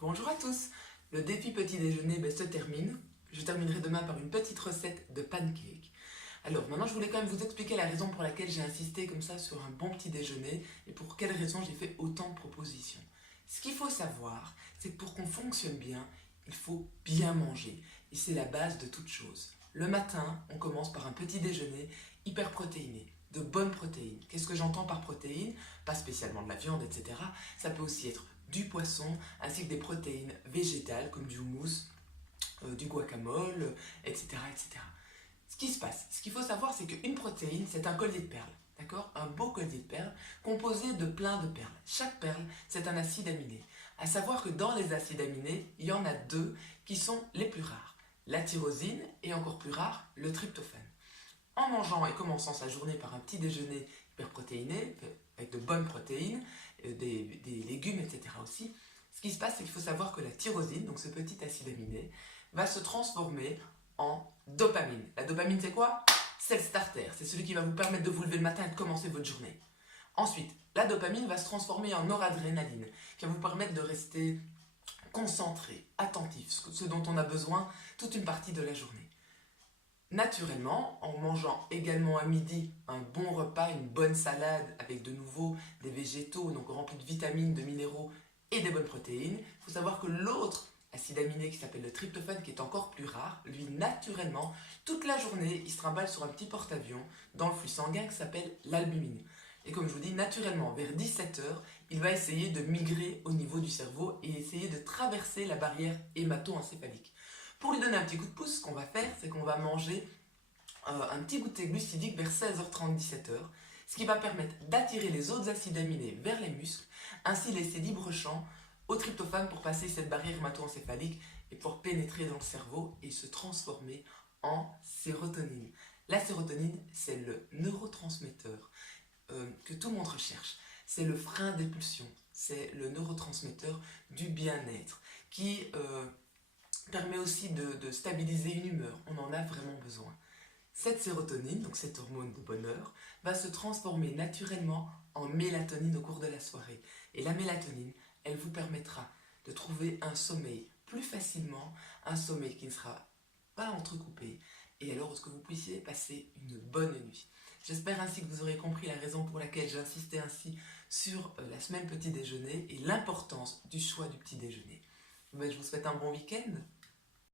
Bonjour à tous. Le défi petit déjeuner se termine. Je terminerai demain par une petite recette de pancake. Alors maintenant je voulais quand même vous expliquer la raison pour laquelle j'ai insisté comme ça sur un bon petit déjeuner et pour quelle raison j'ai fait autant de propositions. Ce qu'il faut savoir, c'est que pour qu'on fonctionne bien, il faut bien manger. Et c'est la base de toute chose. Le matin, on commence par un petit déjeuner hyper protéiné, de bonnes protéines. Qu'est-ce que j'entends par protéines? Pas spécialement de la viande, etc. Ça peut aussi être du poisson, ainsi que des protéines végétales comme du houmous, du guacamole, etc., etc. Ce qui se passe, ce qu'il faut savoir, c'est qu'une protéine, c'est un collier de perles. D'accord? Un beau collier de perles composé de plein de perles. Chaque perle, c'est un acide aminé. À savoir que dans les acides aminés, il y en a deux qui sont les plus rares. La tyrosine et encore plus rare, le tryptophane. En mangeant et commençant sa journée par un petit déjeuner hyperprotéiné, avec de bonnes protéines, des légumes, etc. aussi, ce qui se passe, c'est qu'il faut savoir que la tyrosine, donc ce petit acide aminé, va se transformer en dopamine. La dopamine, c'est quoi? C'est le starter, c'est celui qui va vous permettre de vous lever le matin et de commencer votre journée. Ensuite, la dopamine va se transformer en noradrénaline, qui va vous permettre de rester concentré, attentif, ce dont on a besoin toute une partie de la journée. Naturellement, en mangeant également à midi un bon repas, une bonne salade avec de nouveau des végétaux, donc remplis de vitamines, de minéraux et des bonnes protéines, il faut savoir que l'autre acide aminé qui s'appelle le tryptophane, qui est encore plus rare, lui naturellement, toute la journée, il se trimballe sur un petit porte-avions dans le flux sanguin qui s'appelle l'albumine. Et comme je vous dis, naturellement, vers 17h, il va essayer de migrer au niveau du cerveau et essayer de traverser la barrière hémato-encéphalique. Pour lui donner un petit coup de pouce, ce qu'on va faire, c'est qu'on va manger un petit goûter glucidique vers 16h30, 17h, ce qui va permettre d'attirer les autres acides aminés vers les muscles, ainsi laisser libre champ au tryptophane pour passer cette barrière hémato-encéphalique et pour pénétrer dans le cerveau et se transformer en sérotonine. La sérotonine, c'est le neurotransmetteur que tout le monde recherche. C'est le frein des pulsions, c'est le neurotransmetteur du bien-être qui permet aussi de stabiliser une humeur. On en a vraiment besoin. Cette sérotonine, donc cette hormone de bonheur, va se transformer naturellement en mélatonine au cours de la soirée. Et la mélatonine, elle vous permettra de trouver un sommeil plus facilement, un sommeil qui ne sera pas entrecoupé, et alors que vous puissiez passer une bonne nuit. J'espère ainsi que vous aurez compris la raison pour laquelle j'ai insisté ainsi sur la semaine petit déjeuner et l'importance du choix du petit déjeuner. Je vous souhaite un bon week-end.